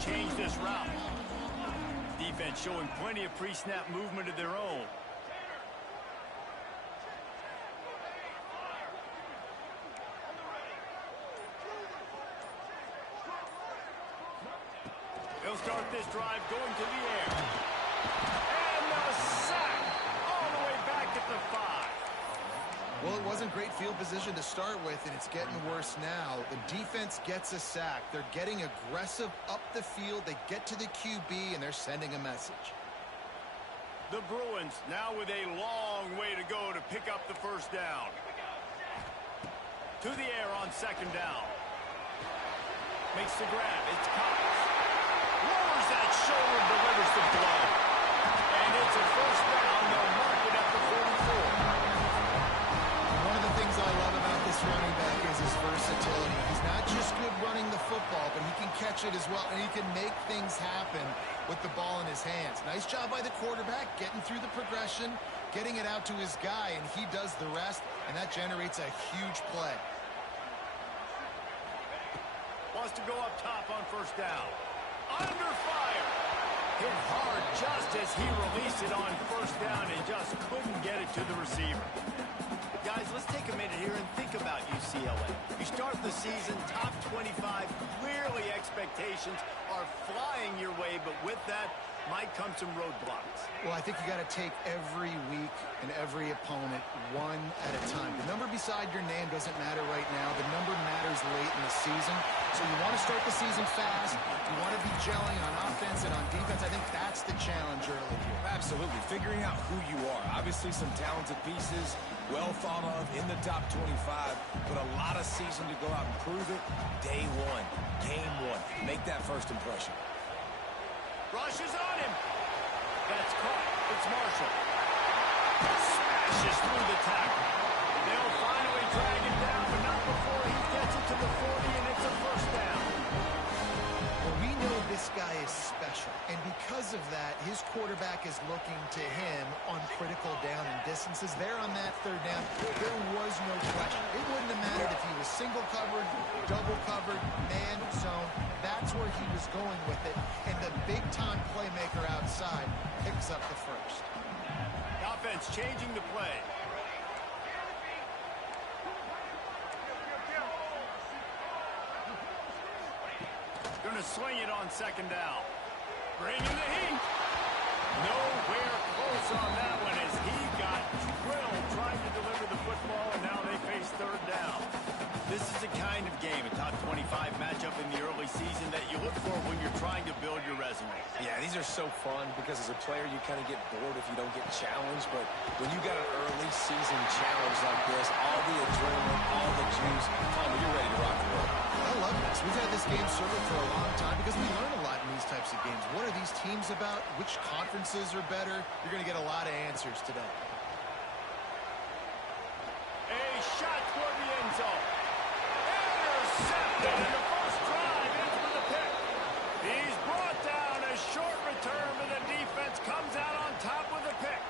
change this route. Defense showing plenty of pre-snap movement of their own. They'll start this drive going to the air. And the sack all the way back at the 5. Well, it wasn't great field position to start with, and it's getting worse now. The defense gets a sack. They're getting aggressive up the field. They get to the QB, and they're sending a message. The Bruins now with a long way to go to pick up the first down. To the air on second down. Makes the grab. It's Cox. Lowers that shoulder, delivers the blow. And it's a first down. They'll mark it at the 44. One of the things I love about this running back is his versatility. He's not just good running the football, but he can catch it as well, and he can make things happen with the ball in his hands. Nice job by the quarterback, getting through the progression, getting it out to his guy, and he does the rest, and that generates a huge play. Wants to go up top on first down. Under fire. Hit hard just as he released it on first down and just couldn't get it to the receiver. Guys, let's take a minute here and think about UCLA. You start the season top 25. Clearly expectations are flying your way, but with that might come some roadblocks. Well, I think you got to take every week and every opponent one at a time. The number beside your name doesn't matter right now. The number matters late in the season. So you want to start the season fast. You want to be gelling on offense and on defense. I think that's the challenge early here. Absolutely. Figuring out who you are. Obviously some talented pieces, well thought of in the top 25, but a lot of season to go out and prove it. Day one, game one. Make that first impression. Rushes on him. That's caught. It's Marshall. Smashes through the tackle. They'll finally drag him down, but not before he gets it to the 40, and it's a first down. Well, we know this guy is special, and because of that, his quarterback is looking to him on critical down and distances. There on that third down, there was no question. It wouldn't have mattered if he was single covered, double covered, man zone. That's where he was going with it, and the big-time playmaker outside picks up the first. Offense changing the play. Going to swing it on second down. Bringing the heat. Nowhere close on that one as he got drilled trying to deliver the football, and now they face third down. This is the kind of game, a top 25 matchup in the early season that you look for when you're trying to build your resume. Yeah, these are so fun because as a player you kind of get bored if you don't get challenged, but when you got an early season challenge like this, all the adrenaline, all the juice, Tom, you're ready to rock and roll. I love this. We've had this game circled for a long time because we learn a lot in these types of games. What are these teams about? Which conferences are better? You're going to get a lot of answers today. A shot toward the end zone. Intercepted in the first drive, in for the pick. He's brought down. A short return, but the defense comes out on top with a pick.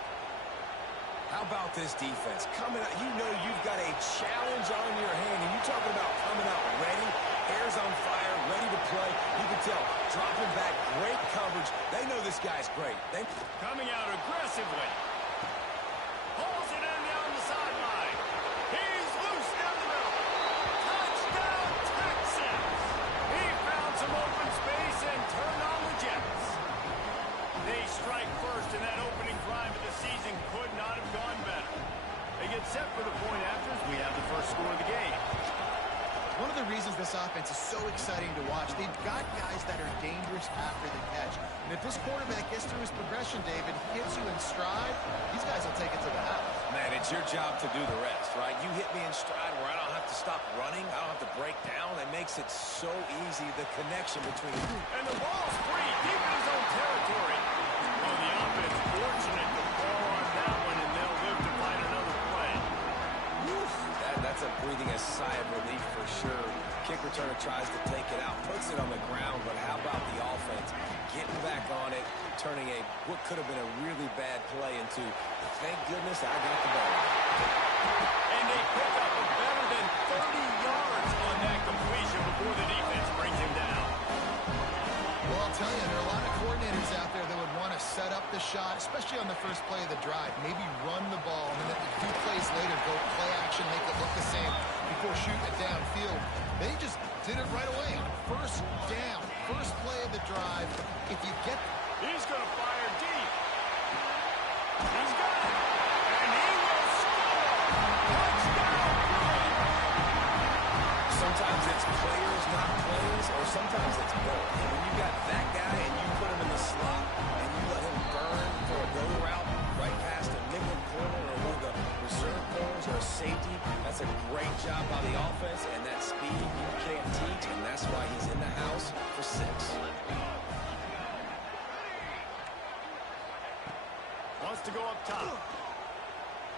How about this defense? Coming out, you know you've got a challenge on your hand, and you're talking about coming out ready, hair's on fire, ready to play. You can tell, dropping back, great coverage. They know this guy's great. Coming out aggressively. Pulls it in down the sideline. He's loose down the middle. Touchdown, Texans! He found some open space and turned on the Jets. They strike first, and that opening drive of the season could not have gone better. They get set for the point after as we have the first score of the game. One of the reasons this offense is so exciting to watch, they've got guys that are dangerous after the catch. And if this quarterback gets through his progression, David, hits you in stride, these guys will take it to the house. Man, it's your job to do the rest, right? You hit me in stride where I don't have to stop running. I don't have to break down. It makes it so easy, the connection between you. And the ball's free, deep in his own territory. Well, the offense fortunate to fall on that one, and they'll live to find another play. That's a breathing a sigh of relief for sure. Kick returner tries to take it out, puts it on the ground, but how about the offense getting back on it, turning what could have been a really bad play into, thank goodness I got the ball. And they pick up a better than 30 yards on that completion before the defense brings him down. Well, a shot, especially on the first play of the drive. Maybe run the ball, and then a few plays later, go play action, make it look the same before shooting it downfield. They just did it right away on first down. First play of the drive. If you get... He's going to fire deep. He's got it. And he will score. Touchdown. Sometimes it's players, not plays, or sometimes it's both. And when you got that guy and you put him in the slot and you let him burn for a go route right past a nickel corner or one of the reserve corners or a safety, that's a great job by the offense, and that speed you can't teach, and that's why he's in the house for 6. Wants to go up top.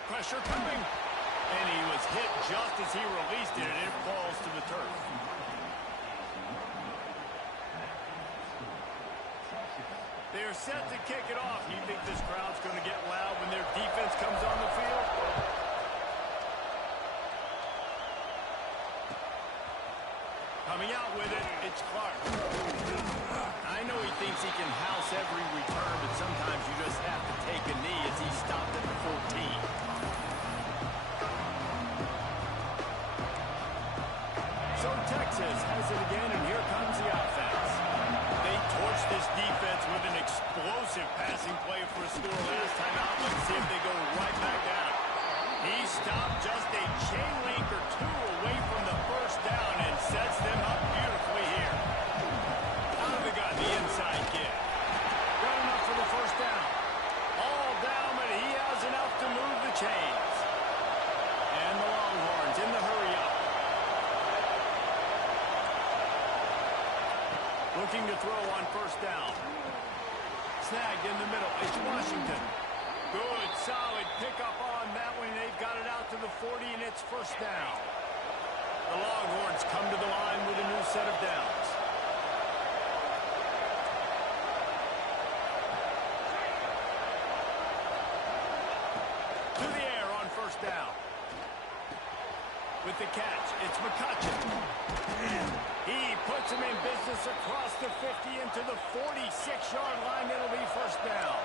Pressure coming. And he was hit just as he released it, and it falls to the turf. They're set to kick it off. You think this crowd's going to get loud when their defense comes on the field? Coming out with it, it's Clark. I know he thinks he can house every return, but sometimes you just have to take a knee as he stopped at the 14. So Texas has it again, and here comes the offense. They torched this defense with an explosive passing play for a score last time out. Let's see if they go right back at it. He stopped just a chain link or two away from the first down and sets them up beautifully here. Out of the gun, the inside kick. Got enough for the first down. All down, but he has enough to move the chains. And the Longhorns in the hurry up. Looking to throw on first down. Snagged in the middle. It's Washington. Good, solid pickup on that one. They've got it out to the 40, and it's first down. The Longhorns come to the line with a new set of downs. To the air on first down. With the catch, it's McCutcheon. He puts him in business across the 50 into the 46-yard line. It'll be first down.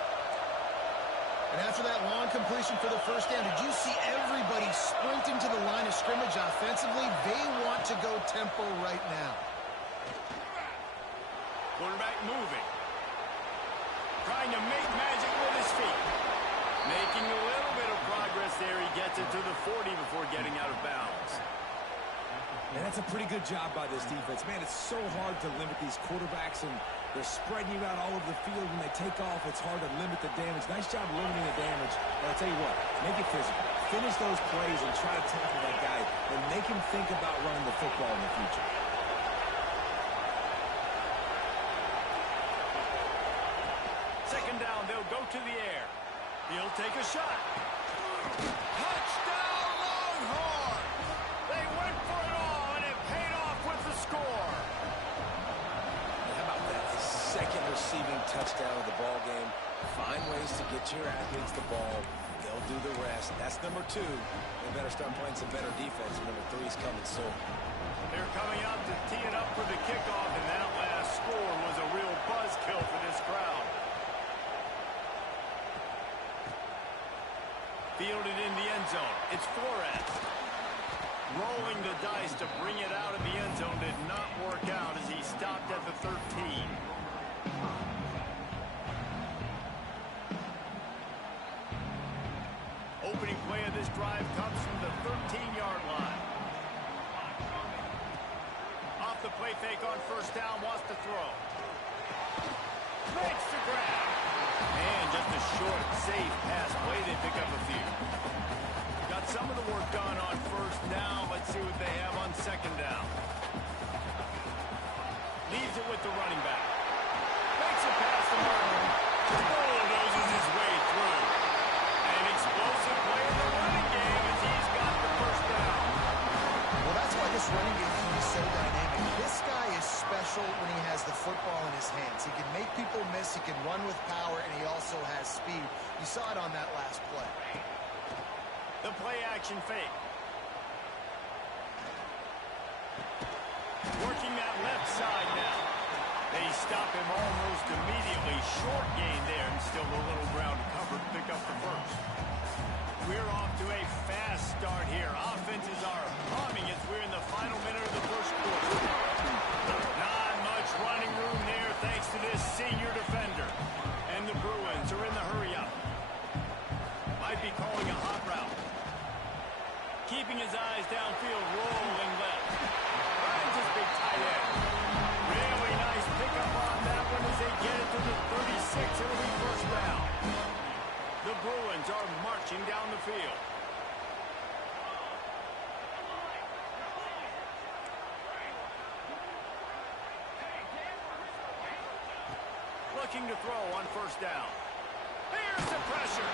And after that long completion for the first down, did you see everybody sprinting to the line of scrimmage offensively? They want to go tempo right now. Quarterback moving. Trying to make magic with his feet. Making a little bit of progress there. He gets it to the 40 before getting out of bounds. And that's a pretty good job by this defense. Man, it's so hard to limit these quarterbacks, and they're spreading you out all over the field. When they take off, it's hard to limit the damage. Nice job limiting the damage. And I'll tell you what, make it physical. Finish those plays and try to tackle that guy and make him think about running the football in the future. Second down, they'll go to the air. He'll take a shot. Touchdown, Longhorns! They went for it all, and it paid off with the score. How about that? His second receiving touchdown of the ball game. Find ways to get your athletes the ball. They'll do the rest. That's number 2. They better start playing some better defense. Number 3's coming soon. They're coming out to tee it up for the kickoff, and that last score was a real buzzkill for this crowd. Fielded in the end zone. It's Flores. Rolling the dice to bring it out of the end zone did not work out as he stopped at the 13. Opening play of this drive comes from the 13-yard line. Off the play fake on first down, wants to throw. Makes the grab. And just a short, safe pass play. They pick up a few. Got some of the work done on first down. Let's see what they have on second down. Leaves it with the running back. Makes a pass to Martin. Bulldozes his way through. An explosive play in the running game as he's got the first down. Well, that's why this running game can be so dynamic. This guy is special when he has the football in his hands. He can make people miss, he can run with power, and he also has speed. You saw it on that last play. The play-action fake. Working that left side now. They stop him almost immediately. Short gain there, and still a little ground to cover to pick up the first. We're off to a fast start here. Offenses are humming as we're in the final minute of the first quarter. Not much running room there thanks to this senior defender. And the Bruins are in the hurry-up. Might be calling a hot route. Keeping his eyes downfield, rolling left. Finds his big tight end. Really nice pickup on that one as they get it to the 36. It'll be first down. The Bruins are marching down the field. Looking to throw on first down. Here's the pressure.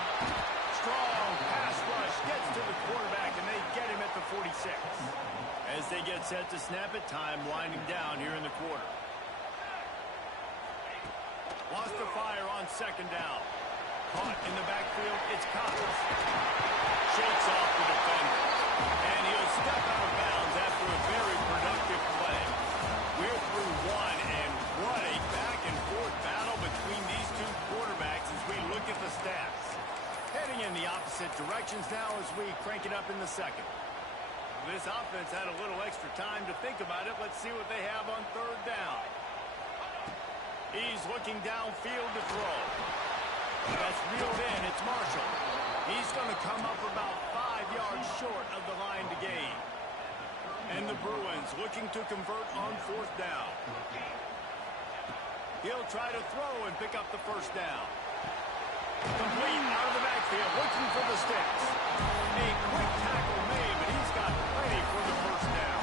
Strong pass rush gets to the quarterback, and they get him at the 46. As they get set to snap it, time winding down here in the quarter. Lost the fire on second down. Caught in the backfield, it's Cox. Shakes off the defender. And he'll step out of bounds after a very productive play. We're through one, and what a back-and-forth battle between these two quarterbacks as we look at the stats. Heading in the opposite directions now as we crank it up in the second. This offense had a little extra time to think about it. Let's see what they have on third down. He's looking downfield to throw. That's reeled in. It's Marshall. He's going to come up about 5 yards short of the line to gain. And the Bruins looking to convert on fourth down. He'll try to throw and pick up the first down. Complete out of the backfield, looking for the sticks. A quick tackle made, but he's got plenty for the first down.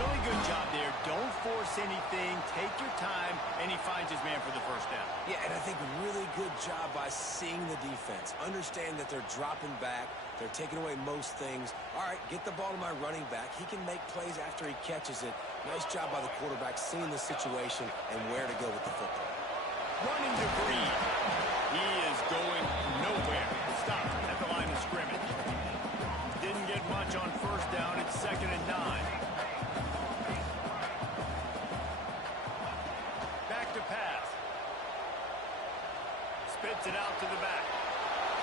Really good job there. Don't force anything. Take your time, and he finds his man for the first down. Yeah, and I think really good job by seeing the defense. Understand that they're dropping back. They're taking away most things. All right, get the ball to my running back. He can make plays after he catches it. Nice job by the quarterback seeing the situation and where to go with the football. Running to Breed. He is going nowhere. Stop at the line of scrimmage. Didn't get much on first down. It's 2nd and 9. Back to pass. Spits it out to the back.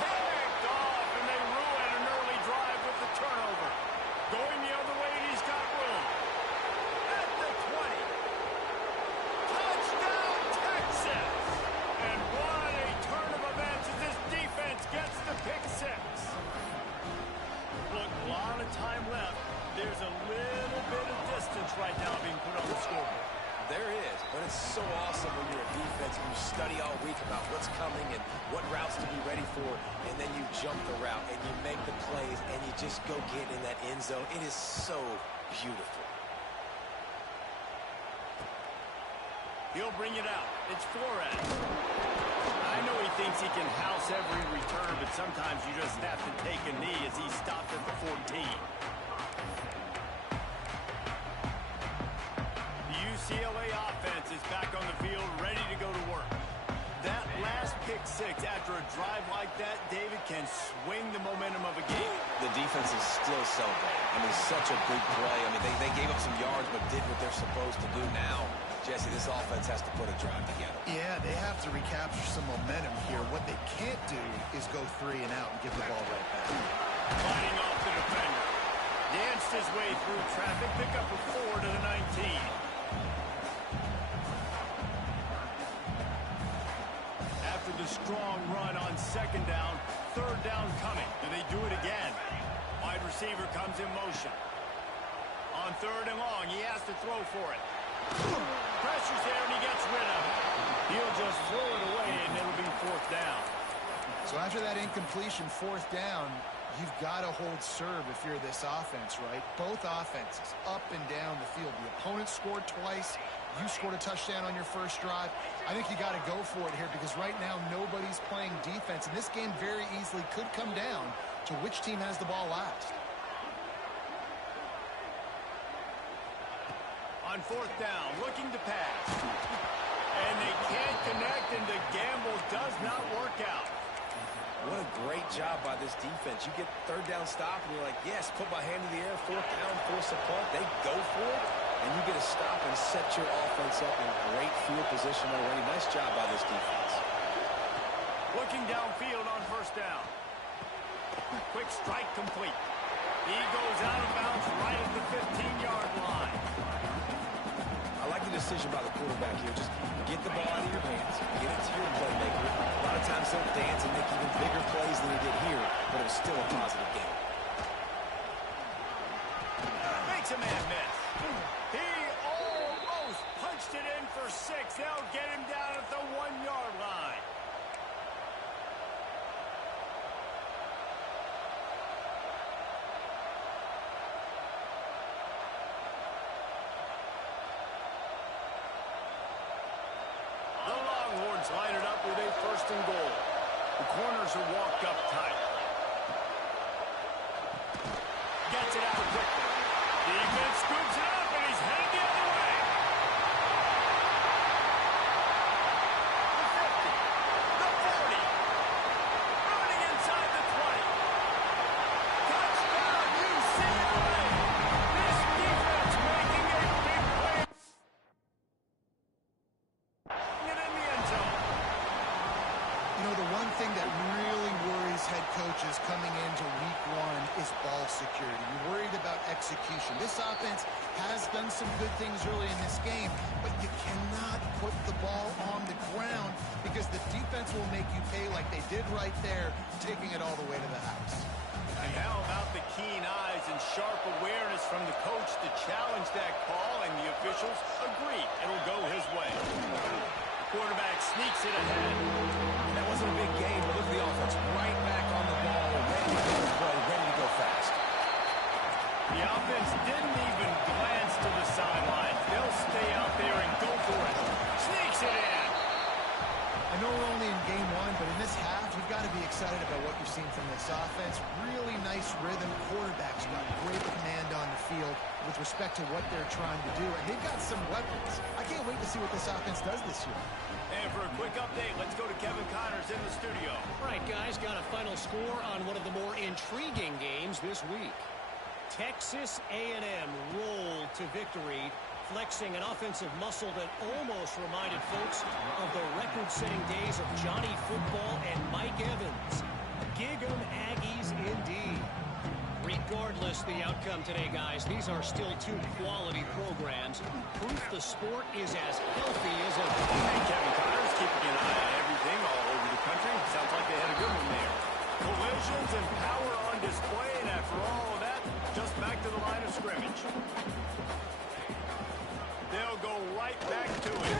Picked off, and they ruin an early drive with the turnover. Going the other way, and he's got room. At the 20. Touchdown, Texas! And what a turn of events as this defense gets the pick six. Look, a lot of time left. There's a little bit of distance right now being put on the scoreboard. There is, but it's so awesome when you're a defense and you study all week about what's coming and what routes to be ready for, and then you jump the route and you make the plays and you just go get in that end zone. It is so beautiful. He'll bring it out. It's Flores. I know he thinks he can house every return, but sometimes you just have to take a knee as he stopped at the 14. The UCLA offense is back on the field, ready to go to work. That last pick six after a drive like that, David, can swing the momentum of a game. The defense is still celebrating. I mean, such a big play. I mean, they gave up some yards but did what they're supposed to do. Now, Jesse, this offense has to put a drive together. Yeah, they have to recapture some momentum here. What they can't do is go 3 and out and give the ball right back. Fighting off the defender. Danced his way through traffic. Pick up a 4 to the 19. After the strong run on second down, third down coming. Do they do it again? Wide receiver comes in motion. On third and long, he has to throw for it. Pressure's there, and he gets rid of it. He'll just throw it away, and it'll be fourth down. So after that incompletion, fourth down, you've got to hold serve if you're this offense, right? Both offenses up and down the field. The opponent scored twice. You scored a touchdown on your first drive. I think you got to go for it here because right now nobody's playing defense. And this game very easily could come down to which team has the ball last. On fourth down, looking to pass. And they can't connect, and the gamble does not work out. What a great job by this defense. You get third down stop, and you're like, yes, put my hand in the air, fourth down, force a punt. They go for it, and you get a stop and set your offense up in great field position already. Nice job by this defense. Looking downfield on first down. Quick strike complete. He goes out of bounds right at the 15-yard line. I like the decision by the quarterback here. Just get the ball out of your hands, get it to your playmaker. A lot of times he'll dance and make even bigger plays than he did here, but it was still a positive game. Makes a man miss. He almost punched it in for 6. They'll get him down at the 1-yard line. Line it up with a 1st and goal. The corners are walked up tight. Gets it out quickly. Defense scoops it up, and he's headed the other way. The 50. The 40. Running inside the 20. Touchdown, UCLA. This defense making a big play. The one thing that really worries head coaches coming into week 1 is ball security. You're worried about execution. This offense has done some good things early in this game, but you cannot put the ball on the ground because the defense will make you pay like they did right there, taking it all the way to the house. And how about the keen eyes and sharp awareness from the coach to challenge that call, and the officials agree it'll go his way. Quarterback sneaks it ahead. That wasn't a big game, but look at the offense. Right back on the ball, ready to play, ready to go fast. The offense didn't even glance to the sideline. They'll stay out there and go for it. Sneaks it in. I know we're only in game 1, but in this half, you've got to be excited about what you've seen from this offense. Really nice rhythm. Quarterback's got great command on the field with respect to what they're trying to do. And they've got some weapons. I can't wait to see what this offense does this year. And for a quick update, let's go to Kevin Connors in the studio. All right, guys, got a final score on one of the more intriguing games this week. Texas A&M rolled to victory, flexing an offensive muscle that almost reminded folks of the record-setting days of Johnny Football and Mike Evans. Gig 'em Aggies indeed. Regardless the outcome today, guys, these are still 2 quality programs. Proof the sport is as healthy as ever. Hey, Kevin Connors keeping an eye on everything all over the country. Sounds like they had a good one there. Collisions and power on display, and after all of that, just back to the line of scrimmage. They'll go right back to it.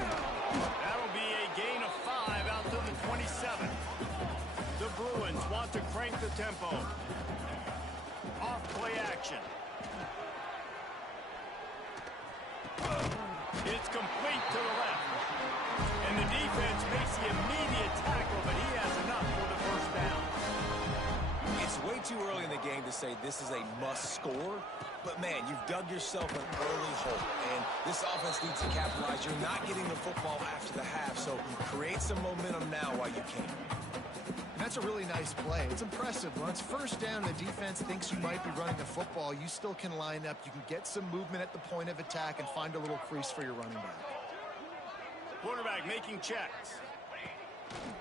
That'll be a gain of 5 out to the 27. The Bruins want to crank the tempo. Off play action. It's complete to the left. And the defense makes the immediate tackle, but he has enough for the 1st down. It's way too early in the game to say this is a must score, but man, you've dug yourself an early hole, and this offense needs to capitalize. You're not getting the football after the half, so create some momentum now while you can. And that's a really nice play. It's impressive. Once 1st down, the defense thinks you might be running the football. You still can line up. You can get some movement at the point of attack and find a little crease for your running back. Quarterback making checks.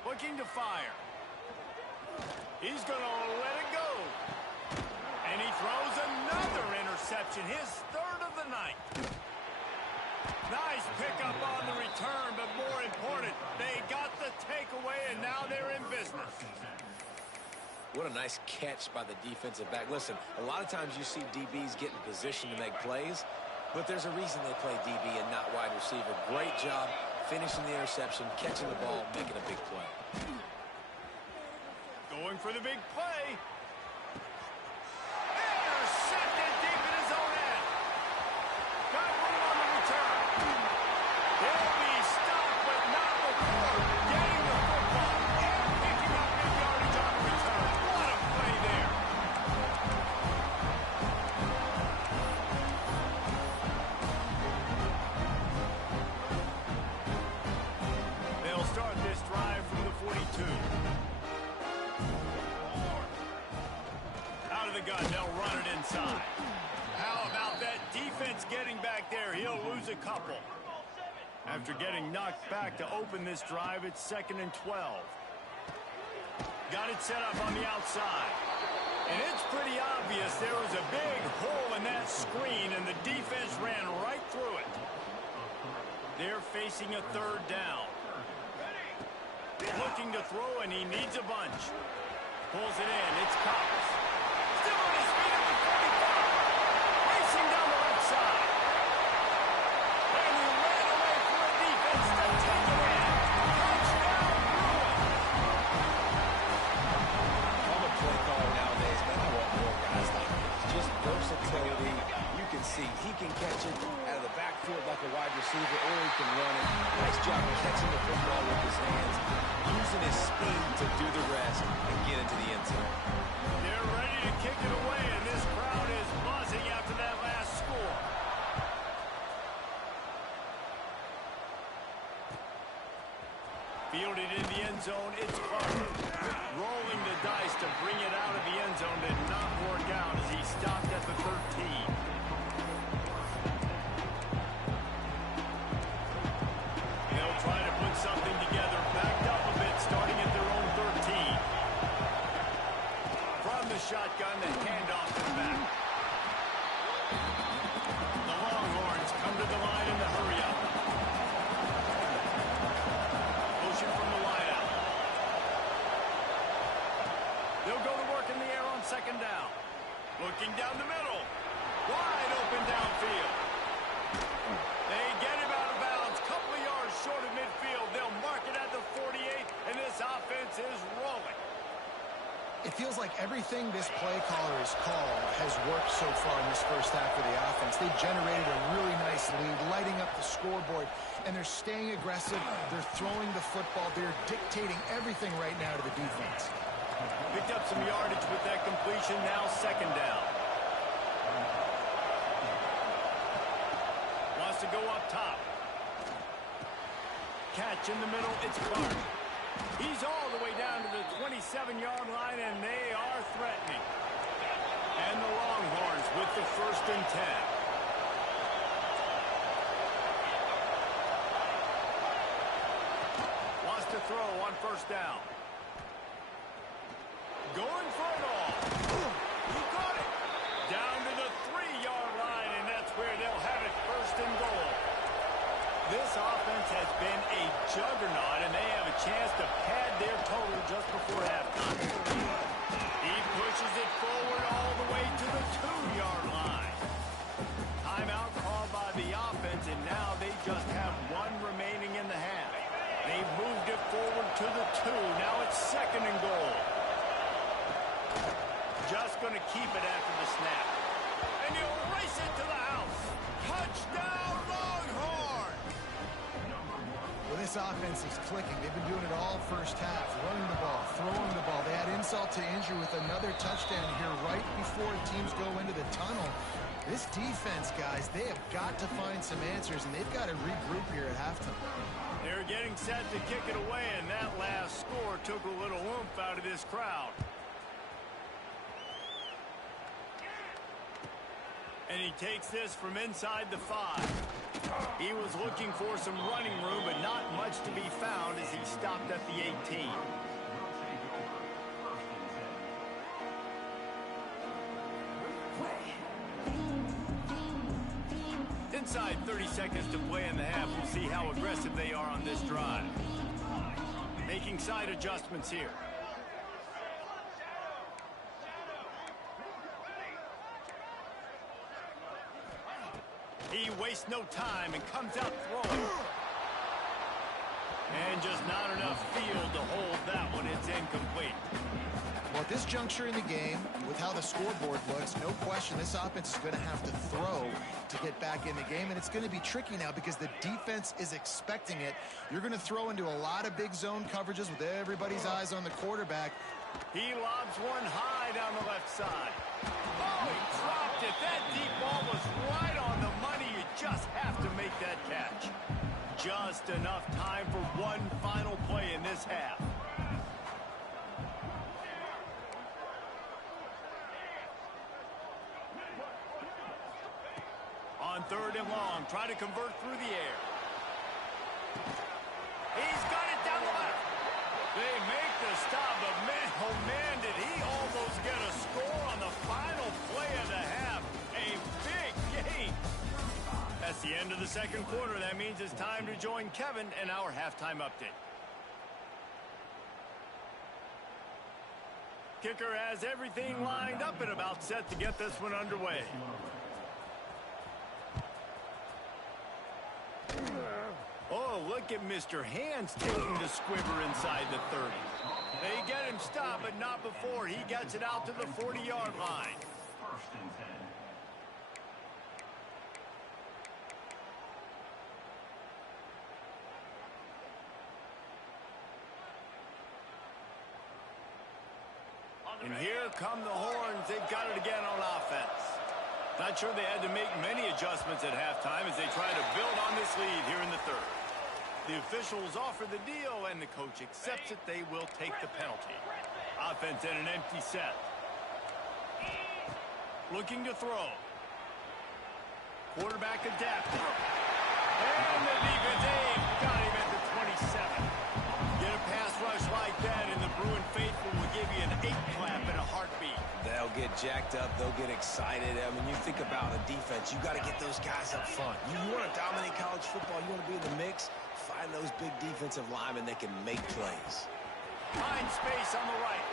Looking to fire. He's going to let it go. And he throws another interception, his 3rd of the night. Nice pickup on the return, but more important, they got the takeaway, and now they're in business. What a nice catch by the defensive back. Listen, a lot of times you see DBs get in position to make plays, but there's a reason they play DB and not wide receiver. Great job finishing the interception, catching the ball, making a big play. Going for the big play. Intercepted deep in his own end. Got room on the return. They'll be stopped, but not before getting the football and picking up big yardage on the return. What a play there. They'll start this drive from the 42. chance getting back there. He'll lose a couple. After getting knocked back to open this drive, it's 2nd and 12. Got it set up on the outside. And it's pretty obvious there was a big hole in that screen, and the defense ran right through it. They're facing a 3rd down. Looking to throw, and he needs a bunch. Pulls it in. It's Cox. Still on his feet at the 45. Racing down the left side. And he ran away from the defense to take it in. Touchdown, Bruins. I'm a play caller nowadays, man. I want more guys like this. Just versatility. You can see he can catch it out of the backfield like a wide receiver, or he can run it. Nice job catching the football with his hands, using his speed to do the rest and get into the end zone. They're ready to kick it away, and this crowd is buzzing after that last score. Fielded in the end zone, it's Butler. Rolling the dice to bring it out of the end zone did not work out as he stopped at the 13. They'll try to put something together, backed up a bit, starting at their own 13. From the shotgun, the handoff to the back. The Longhorns come to the line in the hurry-up. Motion from the wideout. They'll go to work in the air on 2nd down. Looking down the middle. Wide open downfield. They get him out of bounds. Couple of yards short of midfield. They'll mark it at the 48, and this offense is rolling. It feels like everything this play caller has called has worked so far in this first half of the offense. They've generated a really nice lead, lighting up the scoreboard, and they're staying aggressive. They're throwing the football. They're dictating everything right now to the defense. Picked up some yardage with that completion. Now 2nd down. Wants to go up top. Catch in the middle. It's Clark. He's all the way down to the 27-yard line, and they are threatening. And the Longhorns with the 1st and 10. Wants to throw on 1st down. Going for it all. He got it. Down to the 3-yard line, and that's where they'll have it 1st and goal. This offense has been a juggernaut, and they have a chance to pad their total just before halftime. He pushes it forward all the way to the 2-yard line. Timeout called by the offense, and now they just have 1 remaining in the half. They've moved it forward to the 2. Now it's 2nd and goal. Just going to keep it after the snap. And he'll race it to the house. Touchdown, Longhorn! Well, this offense is clicking. They've been doing it all first half, running the ball, throwing the ball. They had insult to injury with another touchdown here right before teams go into the tunnel. This defense, guys, they have got to find some answers, and they've got to regroup here at halftime. They're getting set to kick it away, and that last score took a little oomph out of this crowd. And he takes this from inside the 5. He was looking for some running room, but not much to be found as he stopped at the 18. Inside 30 seconds to play in the half. We'll see how aggressive they are on this drive. Making side adjustments here. He wastes no time and comes out throwing. And just not enough field to hold that one. It's incomplete. Well, at this juncture in the game, with how the scoreboard looks, no question this offense is going to have to throw to get back in the game, and it's going to be tricky now because the defense is expecting it. You're going to throw into a lot of big zone coverages with everybody's eyes on the quarterback. He lobs one high down the left side. Oh, he dropped it. That deep ball was right on the money. You just have to make that catch. Just enough time for one final play in this half. On on 3rd and long. Try to convert through the air. He's got it down the left. They make the stop, but man, oh man, did he almost get a score on the final play of the half. A big game. That's the end of the second quarter. That means it's time to join Kevin in our halftime update. Kicker has everything lined up and about set to get this one underway. Oh, look at Mr. Hands taking the squibber inside the 30. They get him stopped, but not before he gets it out to the 40-yard line. And here come the horns. They've got it again on offense. Not sure they had to make many adjustments at halftime as they try to build on this lead here in the 3rd. The officials offer the deal, and the coach accepts it. They will take the penalty. Offense in an empty set. Looking to throw. Quarterback adapting. And the defense got him at the 27. Get a pass rush like that, and the Bruin faithful will give you an 8-clap in a heartbeat. They'll get jacked up. They'll get excited. I mean, you think about a defense. You got to get those guys up front. You want to dominate college football. You want to be in the mix. Find those big defensive linemen that can make plays. Find space on the right.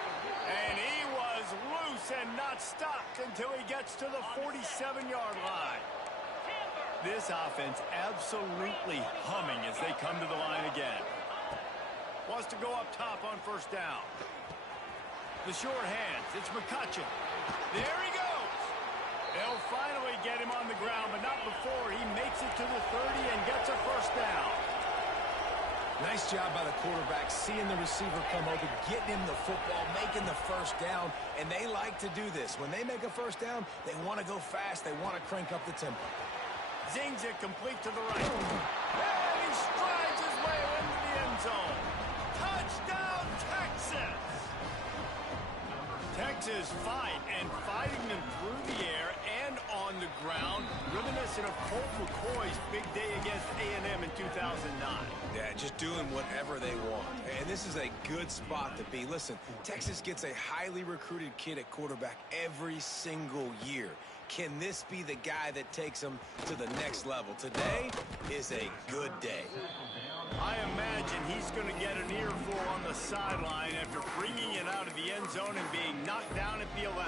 And he was loose and not stopped until he gets to the 47-yard line. This offense absolutely humming as they come to the line again. Wants to go up top on 1st down. The short hands. It's McCutcheon. There he goes. They'll finally get him on the ground, but not before he makes it to the 30 and gets a 1st down. Nice job by the quarterback, seeing the receiver come open, getting him the football, making the 1st down, and they like to do this. When they make a 1st down, they want to go fast. They want to crank up the tempo. Zings it complete to the right. And he strides his way into the end zone. Touchdown, Texas! Texas fighting them through the air and on the ground, reminiscent of Colt McCoy's big day against A&M in 2009. Yeah, just doing whatever they want. And this is a good spot to be. Listen, Texas gets a highly recruited kid at quarterback every single year. Can this be the guy that takes them to the next level? Today is a good day. I imagine he's going to get an earful on the sideline after bringing it out of the end zone and being knocked down at the 11.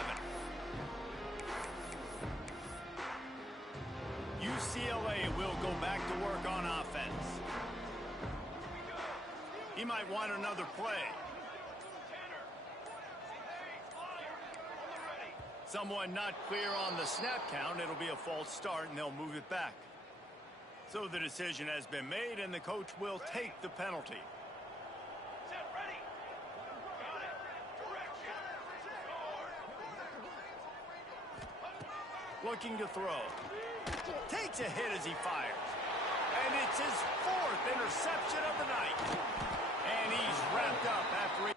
UCLA will go back to work on offense. He might want another play. Someone not clear on the snap count. It'll be a false start, and they'll move it back. So the decision has been made, and the coach will take the penalty. Looking to throw. Takes a hit as he fires. And it's his 4th interception of the night. And he's wrapped up after